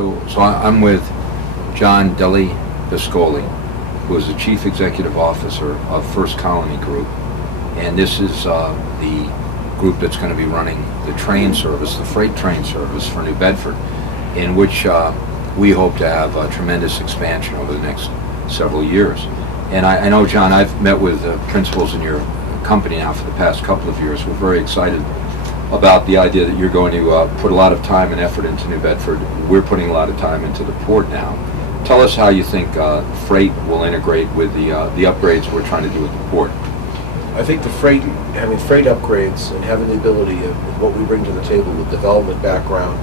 I'm with John Delli Priscoli, who is the Chief Executive Officer of First Colony Group, and this is the group that's going to be running the train service, the freight train service for New Bedford, in which we hope to have a tremendous expansion over the next several years. And I know, John, I've met with principals in your company now for the past couple of years. We're very excited about the idea that you're going to put a lot of time and effort into New Bedford. We're putting a lot of time into the port now. Tell us how you think freight will integrate with the upgrades we're trying to do at the port. I think having freight upgrades and having the ability of what we bring to the table with development background,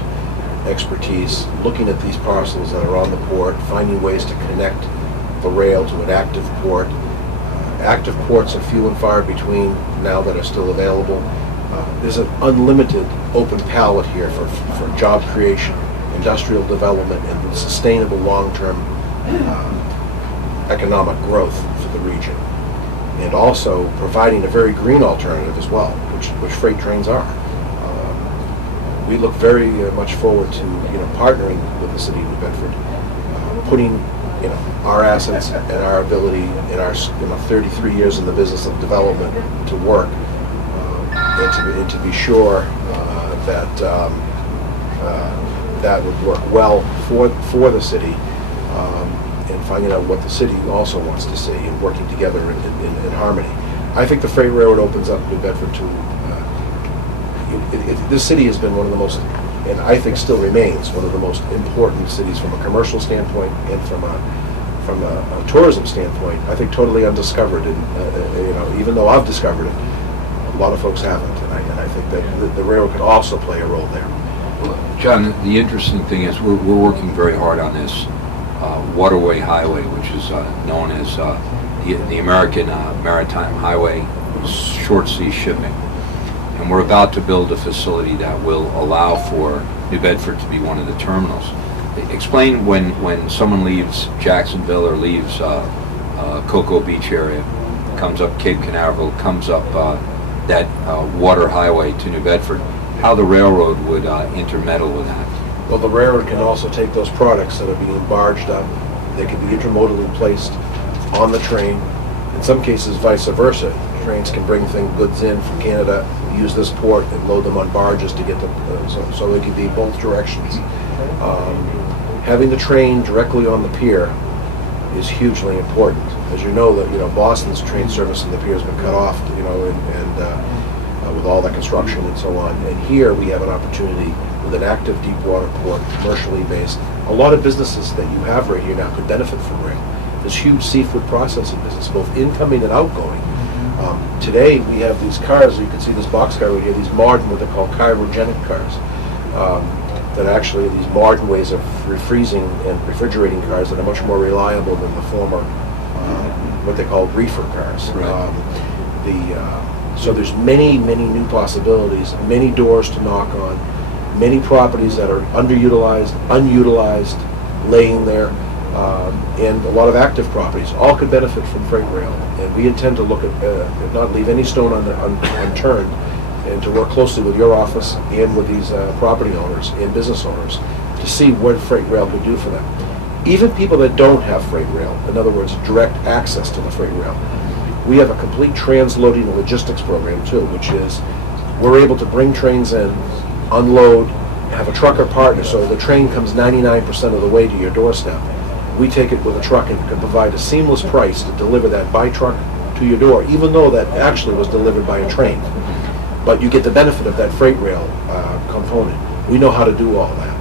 expertise, looking at these parcels that are on the port, finding ways to connect the rail to an active port. Active ports are few and far between now that are still available. There's an unlimited open palette here for job creation, industrial development, and sustainable long-term economic growth for the region. And also providing a very green alternative as well, which freight trains are. We look very much forward to partnering with the city of New Bedford, putting our assets and our ability in our 33 years in the business of development to work, and to be sure that that would work well for the city, and finding out what the city also wants to see and working together in harmony. I think the freight railroad opens up New Bedford to this city has been one of the most, and I think still remains one of the most important cities from a commercial standpoint and from a tourism standpoint. I think totally undiscovered, and even though I've discovered it, a lot of folks haven't, and I think that the railroad can also play a role there. Well, John, the interesting thing is we're working very hard on this waterway highway, which is known as the American Maritime Highway, short sea shipping. And we're about to build a facility that will allow for New Bedford to be one of the terminals. Explain when someone leaves Jacksonville or leaves Cocoa Beach area, comes up Cape Canaveral, comes up that water highway to New Bedford, how the railroad would intermeddle with that. Well, the railroad can also take those products that are being barged up. They can be intermodally placed on the train. In some cases, vice versa. Trains can bring goods in from Canada, use this port, and load them on barges to get them, so they can be both directions. Having the train directly on the pier is hugely important. As you know, that Boston's train service in the pier has been cut off, and with all the construction and so on. And here we have an opportunity with an active deep water port, commercially based. A lot of businesses that you have right here now could benefit from rail. There's huge seafood processing business, both incoming and outgoing. Today we have these cars, you can see this boxcar right here, these modern, what they call cryogenic cars, that actually are these modern ways of refreezing and refrigerating cars that are much more reliable than the former, what they call reefer cars. Right. So there's many new possibilities, many doors to knock on, many properties that are underutilized, unutilized, laying there, and a lot of active properties. All could benefit from freight rail, and we intend to look at, not leave any stone unturned, and to work closely with your office and with these property owners and business owners to see what freight rail could do for them. Even people that don't have freight rail, in other words, direct access to the freight rail, we have a complete transloading and logistics program too, which is we're able to bring trains in, unload, have a trucker partner, so the train comes 99% of the way to your doorstep. We take it with a truck and can provide a seamless price to deliver that by truck to your door, even though that actually was delivered by a train. But you get the benefit of that freight rail component. We know how to do all that,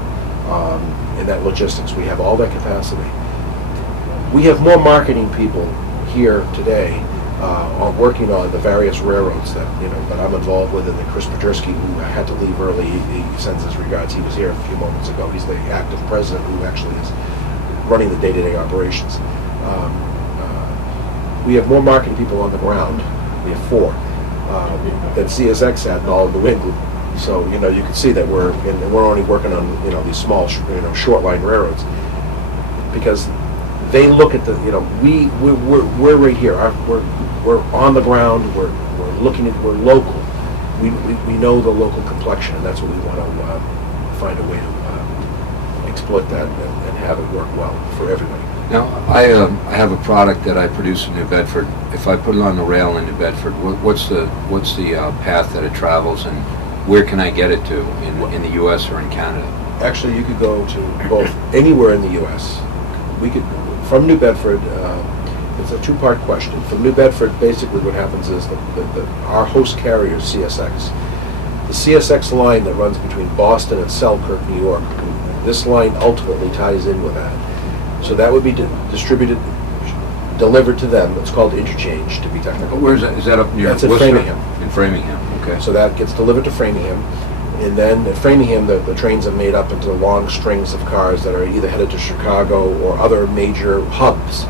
in that logistics. We have all that capacity. We have more marketing people here today working on the various railroads that I'm involved with, and that Chris Patersky, who had to leave early, he sends his regards. He was here a few moments ago. He's the active president who actually is running the day-to-day operations. We have more marketing people on the ground. We have 4 that CSX had in all of the wind group. So you can see that we're only working on these small short line railroads, because they look at the we're right here. We're on the ground. We're looking at, we're local. We know the local complexion, and that's what we want to find a way to exploit that and have it work well for everybody. Now, I have a product that I produce in New Bedford. If I put it on the rail in New Bedford, what's the path that it travels, and where can I get it to in the U.S. or in Canada? Actually, you could go to both anywhere in the U.S. We could, from New Bedford, it's a two-part question. From New Bedford, basically what happens is our host carrier is CSX. The CSX line that runs between Boston and Selkirk, New York, this line ultimately ties in with that. So that would be delivered to them. It's called interchange, to be technical. Where is that? Is that up near? That's in Worcester? Framingham. In Framingham, okay. So that gets delivered to Framingham, and then at Framingham, the trains are made up into long strings of cars that are either headed to Chicago or other major hubs.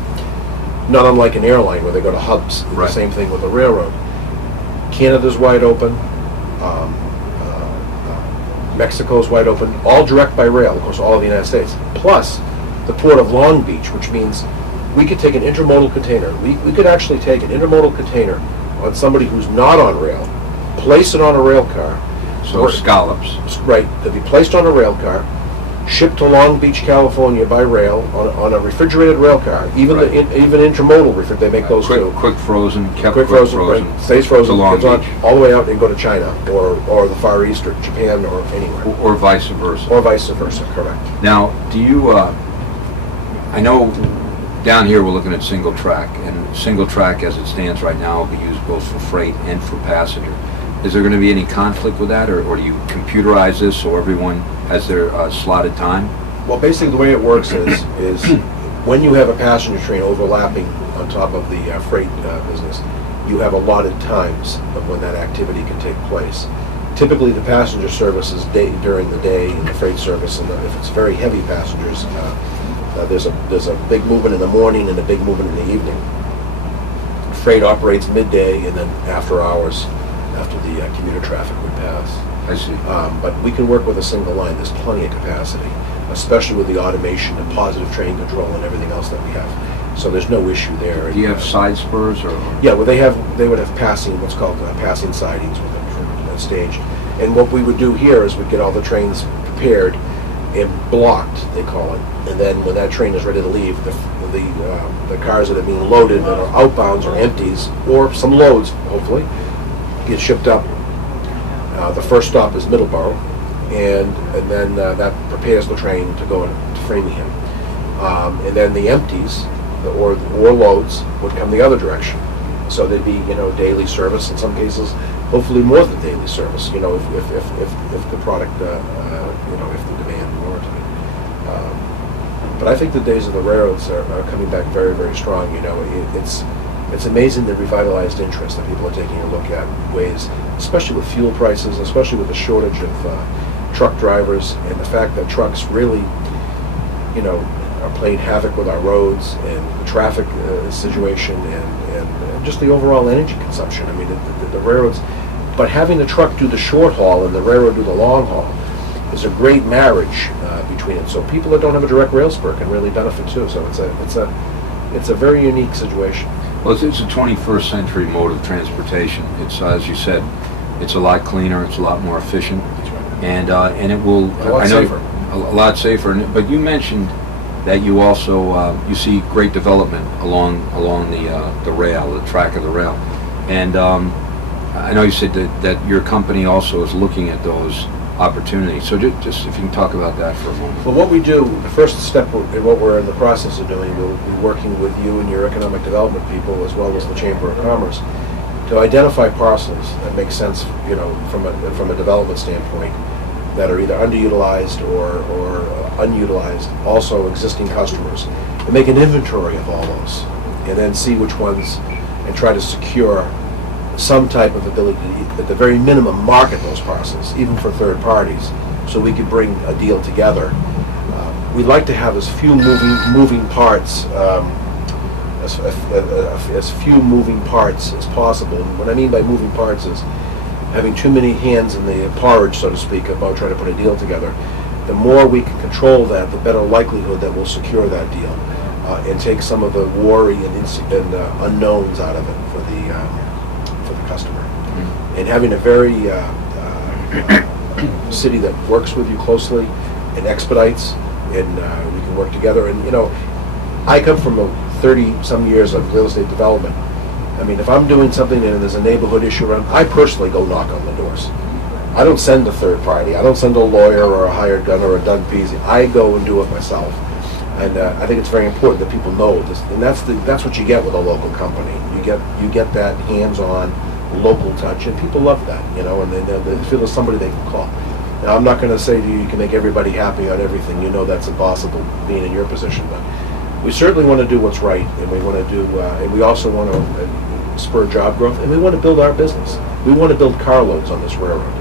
Not unlike an airline where they go to hubs. Right. The same thing with the railroad. Canada's wide open. Mexico's wide open. All direct by rail, of course, all of the United States. Plus, the port of Long Beach, which means we could take an intermodal container. We could actually take an intermodal container on somebody who's not on rail, place it on a rail car. So scallops. Right, they'll be placed on a rail car, shipped to Long Beach, California by rail on a refrigerated rail car. Even Right. even intermodal they make those too. Quick frozen, kept Quick frozen, right, stays frozen, to Long gets on Beach. all the way out and go to China or the Far East or Japan or anywhere. Or vice versa. Or vice versa, correct. Now, do you, I know down here we're looking at single track, and single track as it stands right now will be used both for freight and for passenger. Is there going to be any conflict with that, or do you computerize this so everyone has their slotted time? Well, basically the way it works is when you have a passenger train overlapping on top of the freight business, you have allotted times of when that activity can take place. Typically, the passenger service is during the day, and the freight service, and if it's very heavy passengers, there's a big movement in the morning and a big movement in the evening. Freight operates midday and then after hours, after the commuter traffic would pass. I see. But we can work with a single line. There's plenty of capacity, especially with the automation and positive train control and everything else that we have. So there's no issue there. Do you have side spurs or? Yeah, well, they would have passing, what's called passing sidings with them for that stage. And what we would do here is we'd get all the trains prepared and blocked, they call it. And then when that train is ready to leave, the cars that are being loaded that are outbounds or empties, or some loads, hopefully, get shipped up. The first stop is Middleborough, and then that prepares the train to go to Framingham. And then the empties or loads would come the other direction. So there'd be daily service in some cases, hopefully more than daily service. If the product if the demand warranted it. But I think the days of the railroads are coming back very, very strong. It's amazing the revitalized interest that people are taking a look at ways, especially with fuel prices, especially with the shortage of truck drivers, and the fact that trucks really, are playing havoc with our roads and the traffic situation and just the overall energy consumption. I mean, the railroads, but having the truck do the short haul and the railroad do the long haul is a great marriage between it. So people that don't have a direct rail spur can really benefit too. So it's a very unique situation. Well, it's a 21st century mode of transportation. It's, as you said, it's a lot cleaner, it's a lot more efficient, and it will. A lot safer. A lot safer. But you mentioned that you also you see great development along the rail, the track of the rail, and I know you said that your company also is looking at those opportunities. So just if you can talk about that for a moment. Well, what we do, the first step in what we're in the process of doing, we'll be working with you and your economic development people as well as the Chamber of Commerce to identify parcels that make sense, from a development standpoint, that are either underutilized or unutilized, also existing customers, and make an inventory of all those, and then see which ones, and try to secure some type of ability to, at the very minimum, market those parcels, even for third parties, so we could bring a deal together. We'd like to have as few moving parts, as few moving parts as possible. And what I mean by moving parts is having too many hands in the porridge, so to speak, about trying to put a deal together. The more we can control that, the better likelihood that we'll secure that deal and take some of the worry and unknowns out of it for the customer. Mm-hmm. And having a very city that works with you closely and expedites and we can work together. And, you know, I come from 30-some years of real estate development. I mean, if I'm doing something and there's a neighborhood issue around, I personally go knock on the doors. I don't send a third party. I don't send a lawyer or a hired gun or a Doug Peasy. I go and do it myself. And I think it's very important that people know this. And that's what you get with a local company. You get that hands-on, local touch, and people love that, you know, and they feel there's somebody they can call. Now, I'm not going to say to you, you can make everybody happy on everything. You know that's impossible being in your position, but we certainly want to do what's right, and we want to do, and we also want to spur job growth, and we want to build our business. We want to build carloads on this railroad.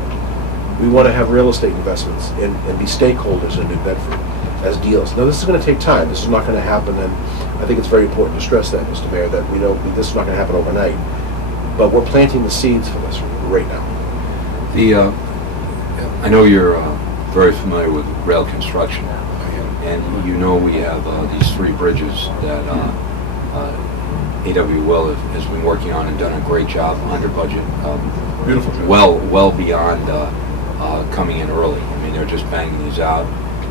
We want to have real estate investments and be stakeholders in New Bedford as deals. Now, this is going to take time. This is not going to happen, and I think it's very important to stress that, Mr. Mayor, that this is not going to happen overnight. But we're planting the seeds for this right now. I know you're very familiar with rail construction, and you know we have these 3 bridges that A.W. Will has been working on and done a great job under budget. Beautiful. Well beyond coming in early. I mean, they're just banging these out.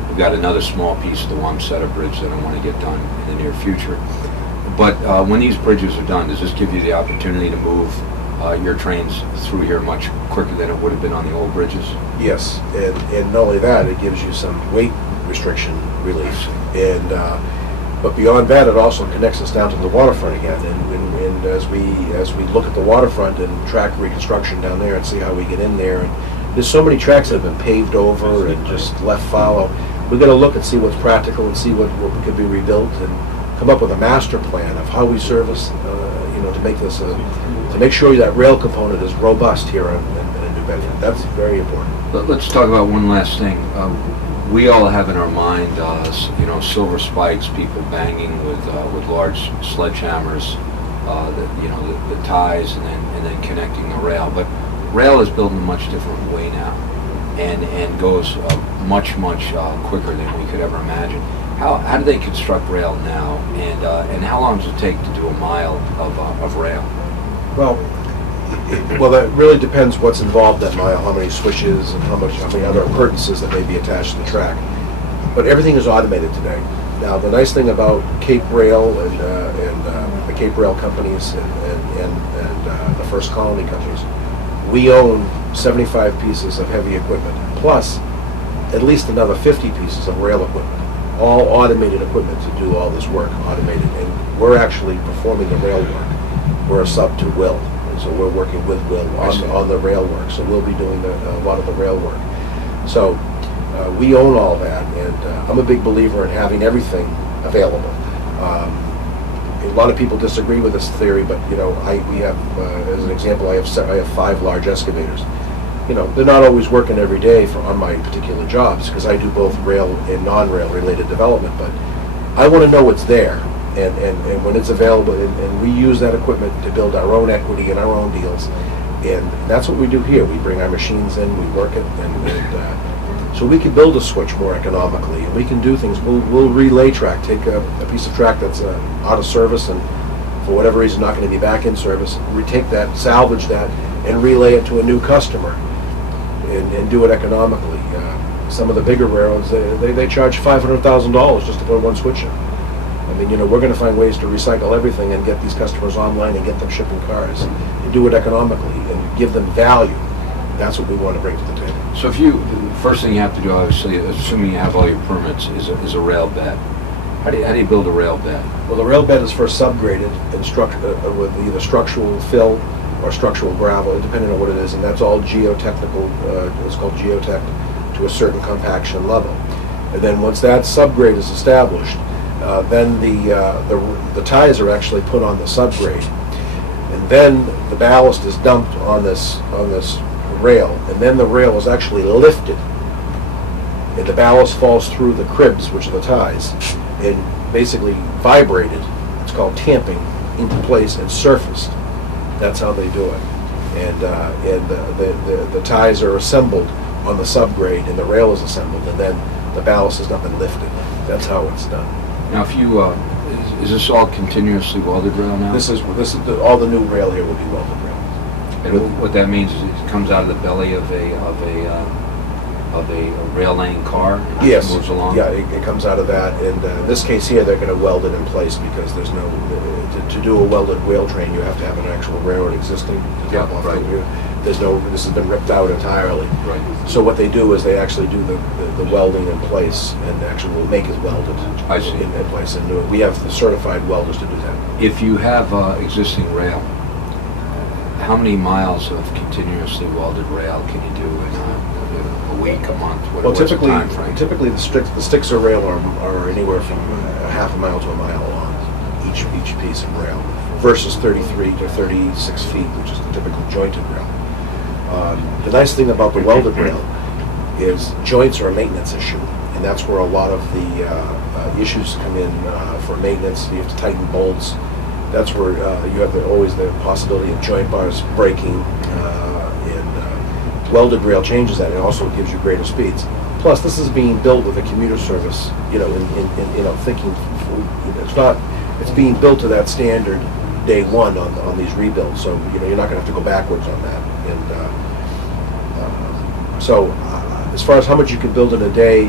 We've got another small piece of the Wamsutta Bridge that I want to get done in the near future. But when these bridges are done, does this give you the opportunity to move your trains through here much quicker than it would have been on the old bridges? Yes, and not only that, it gives you some weight restriction relief. And but beyond that, it also connects us down to the waterfront again. And as we look at the waterfront and track reconstruction down there and see how we get in there, and there's so many tracks that have been paved over and just left fallow. We're going to look and see what's practical and see what could be rebuilt and come up with a master plan of how we service, to make this, to make sure that rail component is robust here in New Bedford. That's very important. Let's talk about one last thing. We all have in our mind, silver spikes, people banging with large sledgehammers, the ties, and then connecting the rail. But rail is built in a much different way now, and goes much quicker than we could ever imagine. How do they construct rail now, and how long does it take to do a mile of rail? Well, that really depends what's involved that mile, how many switches and how many other appurtenances that may be attached to the track. But everything is automated today. Now, the nice thing about Cape Rail and the Cape Rail companies and the First Colony companies, we own 75 pieces of heavy equipment, plus at least another 50 pieces of rail equipment, all automated equipment to do all this work, automated. And we're actually performing the rail work. We're a sub to Will. So we're working with Will on the rail work. So we'll be doing a lot of the rail work. So we own all that, and I'm a big believer in having everything available. A lot of people disagree with this theory, but we have, as an example, I have 5 large excavators. They're not always working every day on my particular jobs because I do both rail and non-rail related development. But I want to know what's there. And when it's available, and we use that equipment to build our own equity and our own deals, and that's what we do here. We bring our machines in, we work it, and so we can build a switch more economically, and we can do things. We'll relay track, take a piece of track that's out of service, and for whatever reason not going to be back in service. We take that, salvage that, and relay it to a new customer, and do it economically. Some of the bigger railroads, they charge $500,000 just to put one switch in. I mean, we're going to find ways to recycle everything and get these customers online and get them shipping cars and do it economically and give them value. That's what we want to bring to the table. So the first thing you have to do, obviously, assuming you have all your permits, is a rail bed. How do you build a rail bed? Well, the rail bed is first subgraded and with either structural fill or structural gravel, depending on what it is, and that's all geotechnical. It's called geotech to a certain compaction level. And then once that subgrade is established, then the ties are actually put on the subgrade, and then the ballast is dumped on this rail, and then the rail is actually lifted, and the ballast falls through the cribs, which are the ties, and basically vibrated. It's called tamping into place and surfaced. That's how they do it, and the ties are assembled on the subgrade, and the rail is assembled, and then the ballast has not been lifted. That's how it's done. Now, if you is this all continuously welded rail now? This is all the new rail here will be welded rail. And what that means is it comes out of the belly of a of a rail laying car? And it Yes. moves along? Yeah, it comes out of that. And in this case here, they're going to weld it in place because there's no, to do a welded rail train, you have to have an actual railroad existing. To Yeah, drop off right. There's no, this has been ripped out entirely. Right. So what they do is they actually do the welding in place and actually will make it welded. I see. In place. And we have the certified welders to do that. If you have existing rail, how many miles of continuously welded rail can you do in a week, a month? Well, What's the typically, time frame? the sticks of rail are anywhere from a half a mile to a mile long, each piece of rail, versus 33 to 36 feet, which is the typical jointed rail. The nice thing about the welded rail is joints are a maintenance issue, and that's where a lot of the issues come in for maintenance. You have to tighten bolts. That's where you have always the possibility of joint bars breaking, and welded rail changes that. It also gives you greater speeds. Plus, this is being built with a commuter service. Thinking it's being built to that standard day one on these rebuilds. So you're not going to have to go backwards on that. And as far as how much you can build in a day.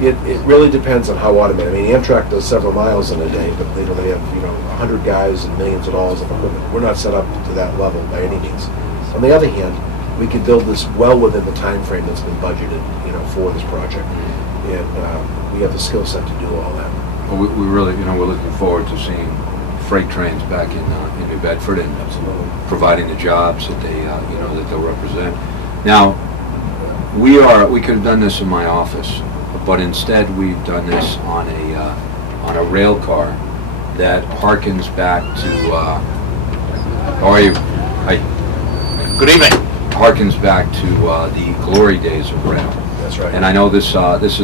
It really depends on how automated. I mean, Amtrak does several miles in a day, but they have 100 guys and millions of dollars of equipment. We're not set up to that level by any means. On the other hand, we can build this well within the time frame that's been budgeted, for this project, and we have the skill set to do all that. Well, we really, we're looking forward to seeing freight trains back in New Bedford and Absolutely. providing the jobs that they, that they'll represent. Now, we could have done this in my office. But instead, we've done this on a rail car that harkens back to. How are you? Hi. Good evening. Harkens back to the glory days of rail. That's right. And I know this is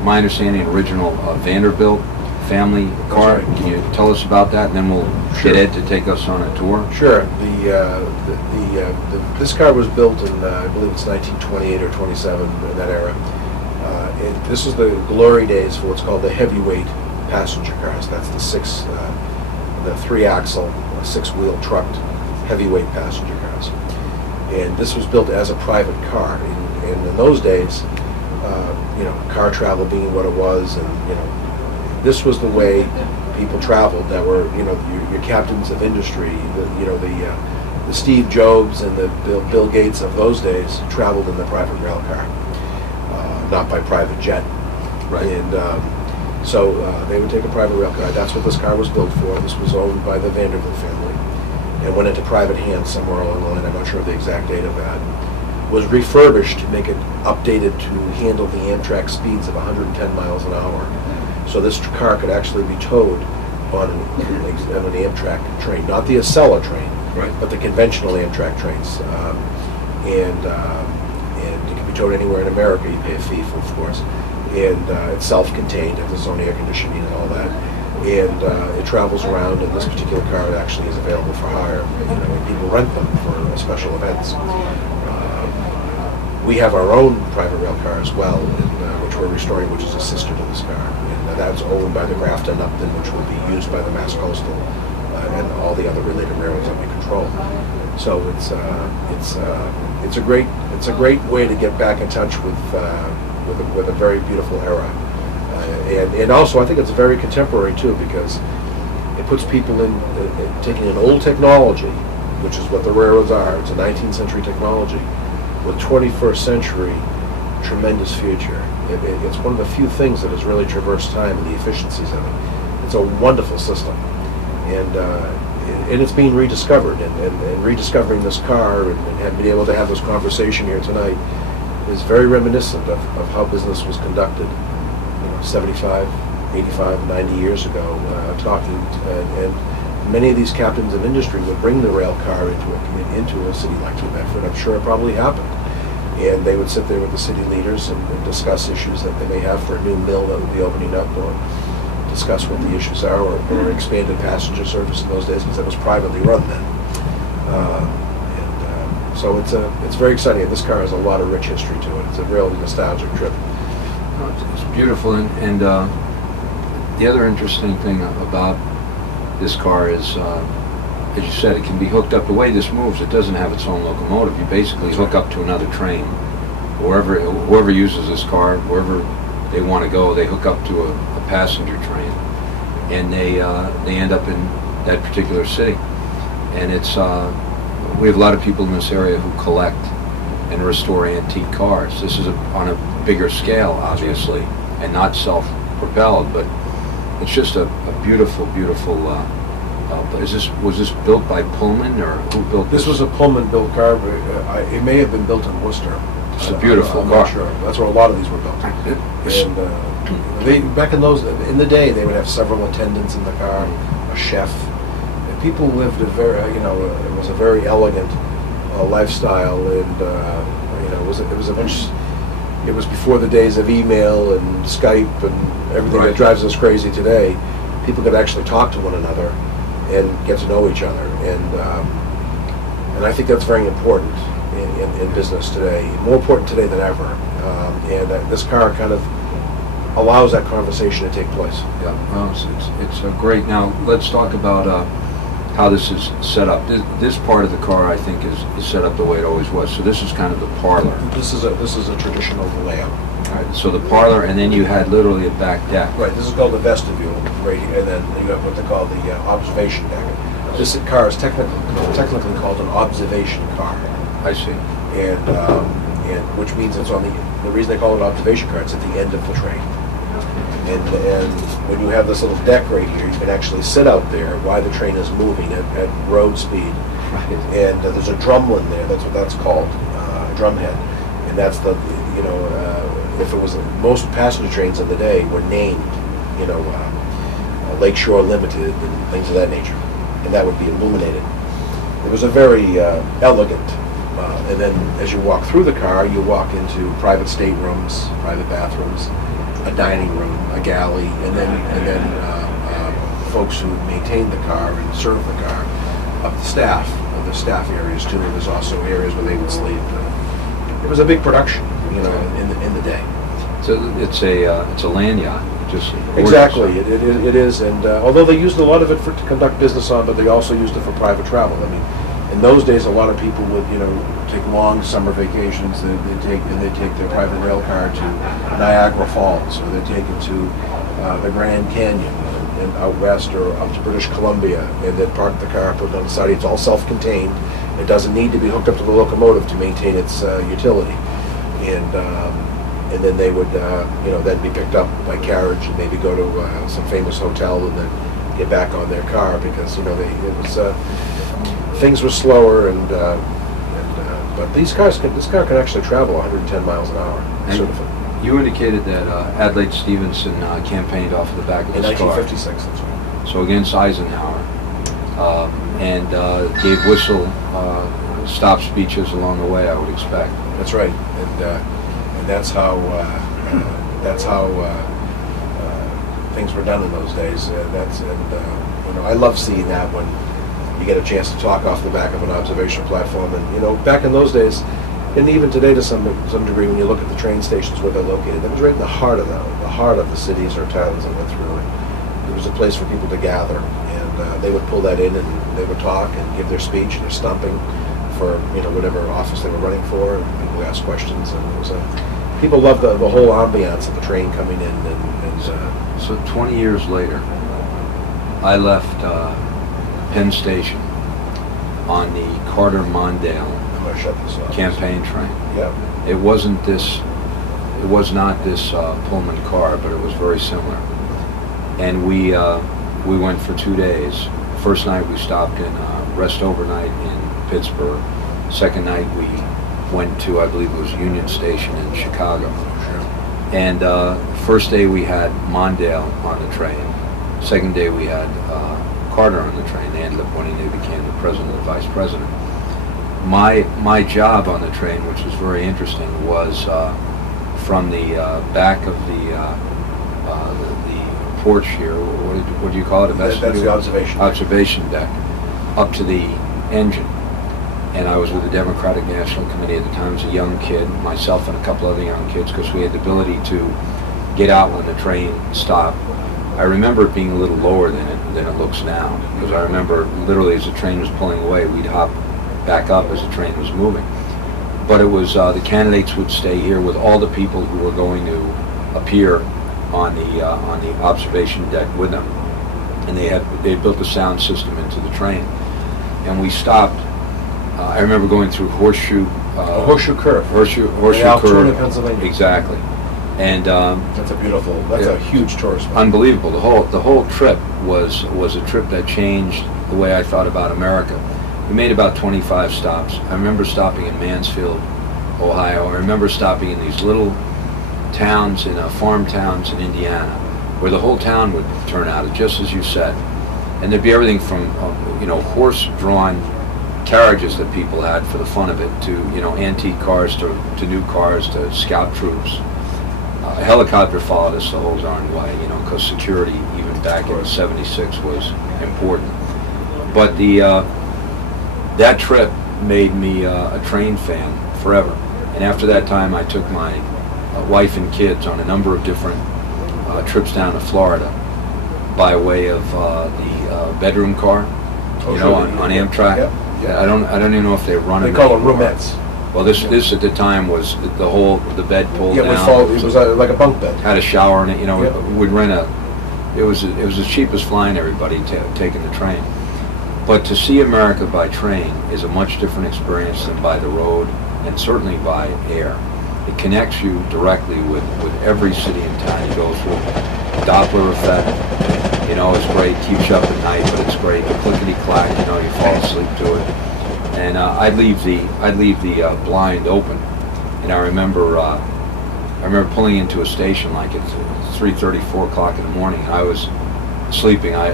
my understanding, original Vanderbilt family car. That's right. Can you tell us about that, and then we'll Sure. get Ed to take us on a tour? Sure. This car was built in I believe it's 1928 or 27 in that era. This is the glory days for what's called the heavyweight passenger cars. That's the three-axle, six-wheel trucked heavyweight passenger cars. And this was built as a private car. And in those days, car travel being what it was, and this was the way people traveled. That were your captains of industry, the Steve Jobs and the Bill Gates of those days traveled in the private rail car. Not by private jet. Right. And so they would take a private rail car. That's what this car was built for. This was owned by the Vanderbilt family and went into private hands somewhere along the line. I'm not sure of the exact date of that. Was refurbished to make it updated to handle the Amtrak speeds of 110 miles an hour. So this car could actually be towed on an Amtrak train, not the Acela train, Right. but the conventional Amtrak trains. And it can be towed anywhere in America. You pay a fee for, of course. And it's self-contained, it has its own air conditioning and all that. And it travels around, and this particular car actually is available for hire. And people rent them for special events. We have our own private rail car as well, which we're restoring, which is a sister to this car. And that's owned by the Grafton Upton, which will be used by the Mass Coastal and all the other related railroads that we control. So it's a great way to get back in touch with a very beautiful era, and also I think it's very contemporary too, because it puts people in taking an old technology, which is what the railroads are. It's a 19th century technology with 21st century tremendous future. It's one of the few things that has really traversed time and the efficiencies of it. It's a wonderful system, and it's being rediscovered, and rediscovering this car and being able to have this conversation here tonight is very reminiscent of how business was conducted 75, 85, 90 years ago, talking, and many of these captains of industry would bring the rail car into a city like New Bedford. I'm sure it probably happened. And they would sit there with the city leaders and discuss issues that they may have for a new mill that would be opening up, or discuss what the issues are, or expanded passenger service in those days, because it was privately run then. So it's very exciting. And this car has a lot of rich history to it. It's a real nostalgic trip. It's beautiful, and the other interesting thing about this car is, as you said, it can be hooked up. The way this moves, it doesn't have its own locomotive. You basically hook up to another train whoever uses this car, wherever they want to go, they hook up to a passenger train, and they end up in that particular city. And it's we have a lot of people in this area who collect and restore antique cars. This is on a bigger scale, obviously, and not self-propelled, but it's just a beautiful, beautiful. Was this built by Pullman, or who built this? This was a Pullman-built car. It may have been built in Worcester. It's a beautiful I'm car. not sure. That's where a lot of these were built. And back in the day, they would have several attendants in the car, a chef. And people lived a very, it was a very elegant lifestyle, and it was before the days of email and Skype and everything Right. that drives us crazy today. People could actually talk to one another and get to know each other, and I think that's very important in business today, more important today than ever. And this car kind of allows that conversation to take place. Yeah, well, it's great. Now let's talk about how this is set up. This part of the car, I think, is set up the way it always was. So this is kind of the parlor. This is a traditional layout. Right. So the parlor, and then you had literally a back deck. Right. This is called the vestibule, right here, and then you have what they call the observation deck. This car is technically called an observation car. I see. And which means it's on the reason they call it an observation car, it's at the end of the train. And when you have this little deck right here, you can actually sit out there while the train is moving at road speed. Right. And there's a drumlin there, that's what that's called, a drumhead. And that's the, if it was, most passenger trains of the day were named, Lakeshore Limited and things of that nature. And that would be illuminated. It was a very elegant. And then as you walk through the car, you walk into private staterooms, private bathrooms, a dining room, a galley, and then folks who maintain the car and serve the car, of the staff areas too. And there's also areas where they would sleep. It was a big production, in the day. So it's a land yacht. Just Exactly, it is, and although they used a lot of it to conduct business on, but they also used it for private travel. I mean, in those days, a lot of people would, take long summer vacations. They'd take their private rail car to Niagara Falls, or they'd take it to the Grand Canyon and out west, or up to British Columbia, and they'd park the car, put it on the side. It's all self-contained. It doesn't need to be hooked up to the locomotive to maintain its utility, and then they would, then be picked up by carriage and maybe go to some famous hotel and then get back on their car because things were slower but this car can actually travel 110 miles an hour. And you indicated that Adlai Stevenson campaigned off of the back of In this car. 1956, that's right. So against Eisenhower, and gave Whistle stop speeches along the way, I would expect. That's right, and that's how things were done in those days. I love seeing that when you get a chance to talk off the back of an observation platform. And back in those days, and even today to some degree, when you look at the train stations where they're located, that was right in the heart of the cities or towns that went through. It was a place for people to gather, and they would pull that in and they would talk and give their speech and their stumping for whatever office they were running for, and people would ask questions, and it was people loved the whole ambiance of the train coming in. So 20 years later, I left Penn Station on the Carter Mondale I'm going to shut this off. campaign train. Yeah. It was not this Pullman car, but it was very similar. And we went for 2 days. First night we stopped in rest overnight in Pittsburgh. Second night we went to, I believe it was Union Station in Chicago. Sure. And first day we had Mondale on the train. Second day we had Carter on the train. They ended up when he became the president and vice president. My job on the train, which was very interesting, was from the back of the porch here. What do you call it? That's the observation deck, up to the engine. And I was with the Democratic National Committee at the time. I was a young kid, myself and a couple other young kids, because we had the ability to get out when the train stopped. I remember it being a little lower than it looks now, because I remember literally as the train was pulling away, we'd hop back up as the train was moving. but it was the candidates would stay here with all the people who were going to appear on the observation deck with them, and they had built a sound system into the train, and we stopped. I remember going through Horseshoe. Horseshoe Curve. Horseshoe Altoona, Curve. Pennsylvania. Exactly, and that's a huge tourist spot. Unbelievable. The whole trip was a trip that changed the way I thought about America. We made about 25 stops. I remember stopping in Mansfield, Ohio. I remember stopping in these little towns, farm towns in Indiana, where the whole town would turn out, just as you said. And there'd be everything from, horse-drawn carriages that people had for the fun of it, to, antique cars, to new cars, to scout troops. A helicopter followed us the whole darn way, because security, even back in '76, was important. But that trip made me a train fan forever. And after that time, I took my wife and kids on a number of different trips down to Florida by way of the bedroom car, on Amtrak. Yeah. I don't even know if they run They them call them anymore. roomettes. Well, this at the time was the bed pulled Yeah, down. it was like a bunk bed. Had a shower in it. Yeah. We'd rent it was as cheap as flying everybody taking the train. But to see America by train is a much different experience than by the road, and certainly by air. It connects you directly with every city and town you go through. Doppler effect, it's great. Keeps you up at night, but it's great. The clickety-clack, you fall asleep to it. And I'd leave the blind open. And I remember pulling into a station like at 3:30, 4 o'clock in the morning, and I was sleeping. I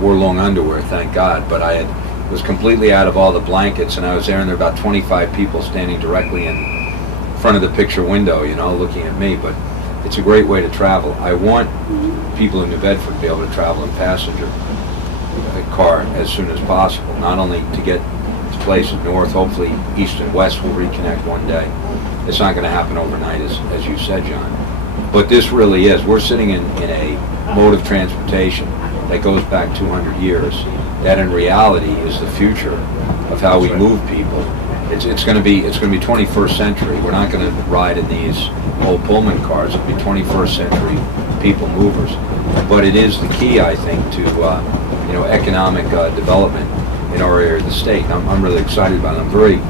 wore long underwear, thank God, but I was completely out of all the blankets, and I was there, and there were about 25 people standing directly in front of the picture window, looking at me. But it's a great way to travel. I want people in New Bedford to be able to travel in passenger car as soon as possible, not only to get to places north, hopefully east and west will reconnect one day. It's not going to happen overnight, as you said, John. But this really is. We're sitting in a mode of transportation that goes back 200 years, that in reality is the future of how we move people. It's going to be 21st century. We're not going to ride in these old Pullman cars. It'll be 21st century people movers. But it is the key, I think, to economic development in our area of the state. I'm really excited about it. I'm very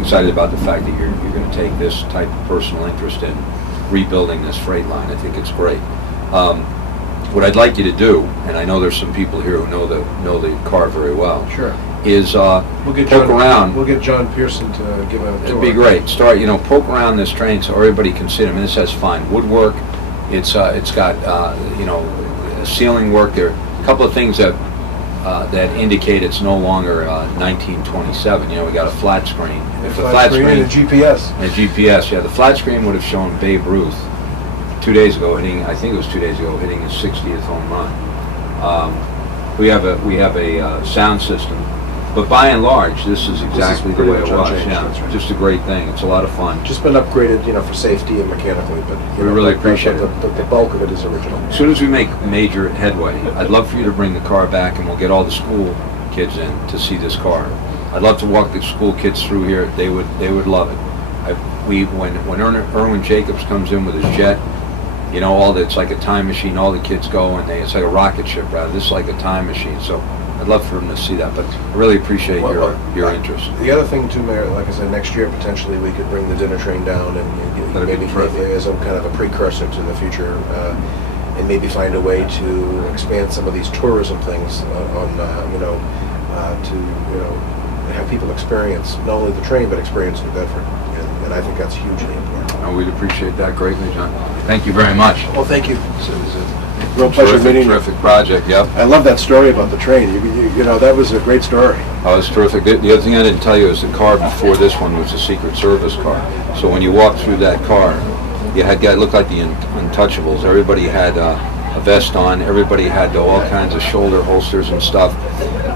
excited about the fact that you're going to take this type of personal interest in rebuilding this freight line. I think it's great. What I'd like you to do, and I know there's some people here who know the car very well. Sure. Is we'll get poke around. We'll get John Pearson to give a tour. It'd be great. Start, poke around this train so everybody can see it. I mean, this has fine woodwork. It's got ceiling work. There are a couple of things that indicate it's no longer 1927. We got a flat screen. If the flat screen and a GPS. And a GPS, yeah. The flat screen would have shown Babe Ruth 2 days ago hitting his 60th home run. We have a sound system, but by and large, this is exactly the way it was. Yeah, right. Just a great thing. It's a lot of fun. Just been upgraded, for safety and mechanically, but we really appreciate it. The bulk of it is original. As soon as we make major headway, I'd love for you to bring the car back, and we'll get all the school kids in to see this car. I'd love to walk the school kids through here. They would love it. When Erwin Jacobs comes in with his jet, it's like a time machine. All the kids go, and it's like a rocket ship, rather. This is like a time machine. So I'd love for them to see that. But I really appreciate your interest. The other thing too, Mayor, like I said, next year potentially we could bring the dinner train down and maybe as a kind of a precursor to the future, and maybe find a way to expand some of these tourism things to have people experience not only the train but experience New Bedford, and I think that's hugely important. Oh, we'd appreciate that greatly, John. Thank you very much. Well, thank you. It's Real pleasure meeting you. Terrific project, yep. I love that story about the train. That was a great story. Oh, it's terrific. The other thing I didn't tell you is the car before this one was a Secret Service car. So when you walked through that car, you had guys look like the Untouchables. Everybody had a vest on. Everybody had all kinds of shoulder holsters and stuff.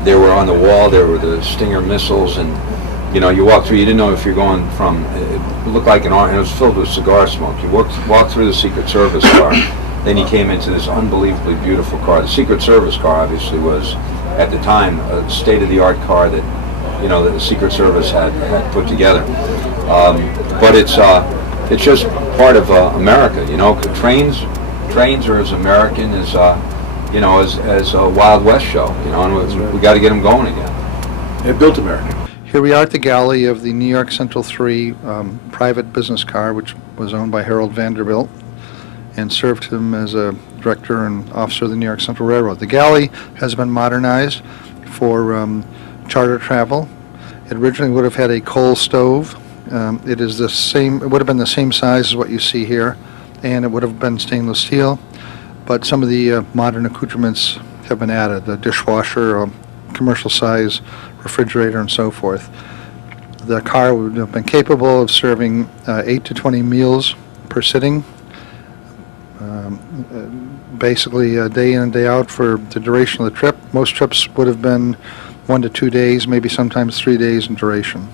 They were on the wall. There were the Stinger missiles, and you walked through. You didn't know if you're going from. It looked like an arm, and it was filled with cigar smoke. You walked through the Secret Service car. Then you came into this unbelievably beautiful car. The Secret Service car obviously was, at the time, a state-of-the-art car that the Secret Service had put together. But it's just part of America, you know. Trains are as American as as a Wild West show, you know. And we got to get them going again. It built America. Here we are at the galley of the New York Central 3 private business car, which was owned by Harold Vanderbilt and served him as a director and officer of the New York Central Railroad. The galley has been modernized for charter travel. It originally would have had a coal stove. It is the same. It would have been the same size as what you see here, and it would have been stainless steel. But some of the modern accoutrements have been added: the dishwasher, a commercial-size refrigerator, and so forth. The car would have been capable of serving 8 to 20 meals per sitting, basically day in and day out for the duration of the trip. Most trips would have been 1 to 2 days, maybe sometimes 3 days in duration.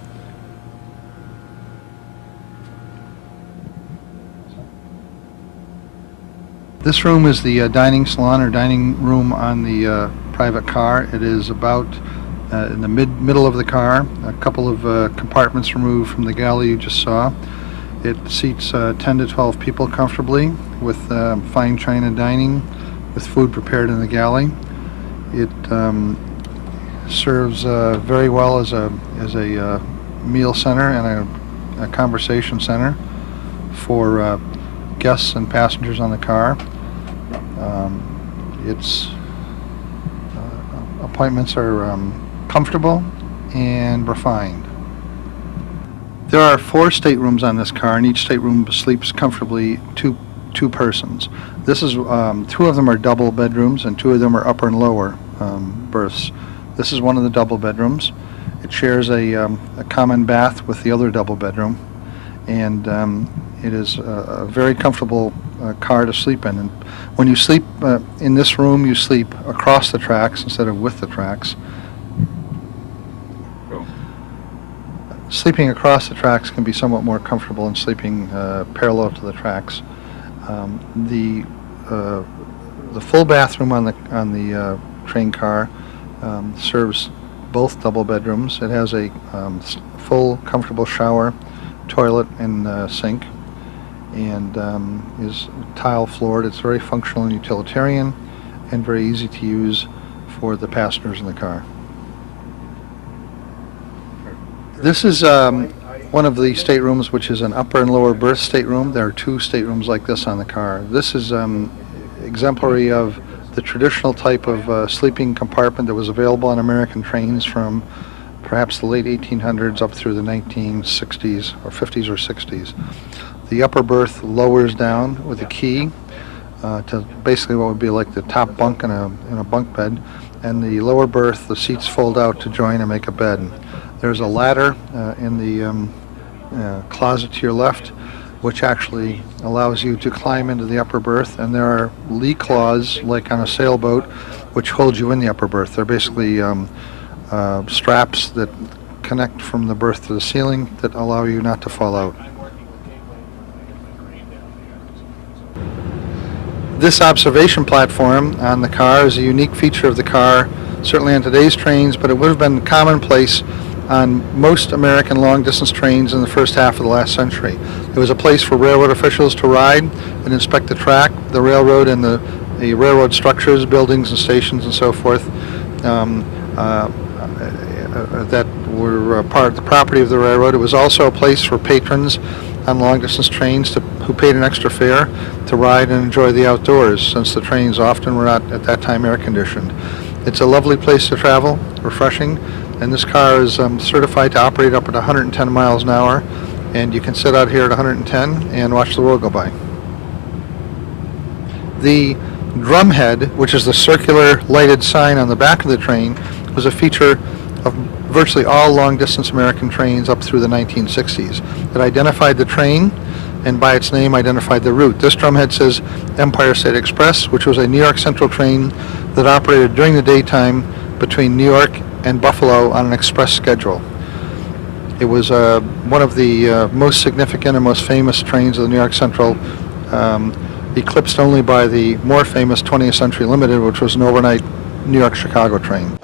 This room is the dining salon or dining room on the private car. It is about in the middle of the car, a couple of compartments removed from the galley you just saw. It seats 10 to 12 people comfortably with fine china dining, with food prepared in the galley. It serves very well as a meal center and a conversation center for guests and passengers on the car. Its appointments are comfortable and refined. There are 4 staterooms on this car, and each stateroom sleeps comfortably two persons. This is 2 of them are double bedrooms, and 2 of them are upper and lower berths. This is one of the double bedrooms. It shares a common bath with the other double bedroom, and it is a very comfortable car to sleep in. And when you sleep in this room, you sleep across the tracks instead of with the tracks. Sleeping across the tracks can be somewhat more comfortable than sleeping parallel to the tracks. The full bathroom on the train car serves both double bedrooms. It has a full, comfortable shower, toilet, and sink, and is tile floored. It's very functional and utilitarian, and very easy to use for the passengers in the car. This is one of the staterooms, which is an upper and lower berth stateroom. There are 2 staterooms like this on the car. This is exemplary of the traditional type of sleeping compartment that was available on American trains from perhaps the late 1800s up through the 1960s or 50s or 60s. The upper berth lowers down with a key to basically what would be like the top bunk in a bunk bed, and the lower berth, the seats fold out to join and make a bed. There's a ladder in the closet to your left, which actually allows you to climb into the upper berth, and there are lee claws, like on a sailboat, which hold you in the upper berth. They're basically straps that connect from the berth to the ceiling that allow you not to fall out. This observation platform on the car is a unique feature of the car, certainly on today's trains, but it would have been commonplace on most American long-distance trains in the first half of the last century. It was a place for railroad officials to ride and inspect the track, the railroad, and the railroad structures, buildings and stations and so forth that were part of the property of the railroad. It was also a place for patrons on long-distance trains who paid an extra fare to ride and enjoy the outdoors, since the trains often were not at that time air-conditioned. It's a lovely place to travel, refreshing, and this car is certified to operate up at 110 miles an hour, and you can sit out here at 110 and watch the world go by. The drumhead, which is the circular lighted sign on the back of the train, was a feature of virtually all long-distance American trains up through the 1960s. It identified the train, and by its name identified the route. This drumhead says Empire State Express, which was a New York Central train that operated during the daytime between New York and Buffalo on an express schedule. It was one of the most significant and most famous trains of the New York Central, eclipsed only by the more famous 20th Century Limited, which was an overnight New York-Chicago train.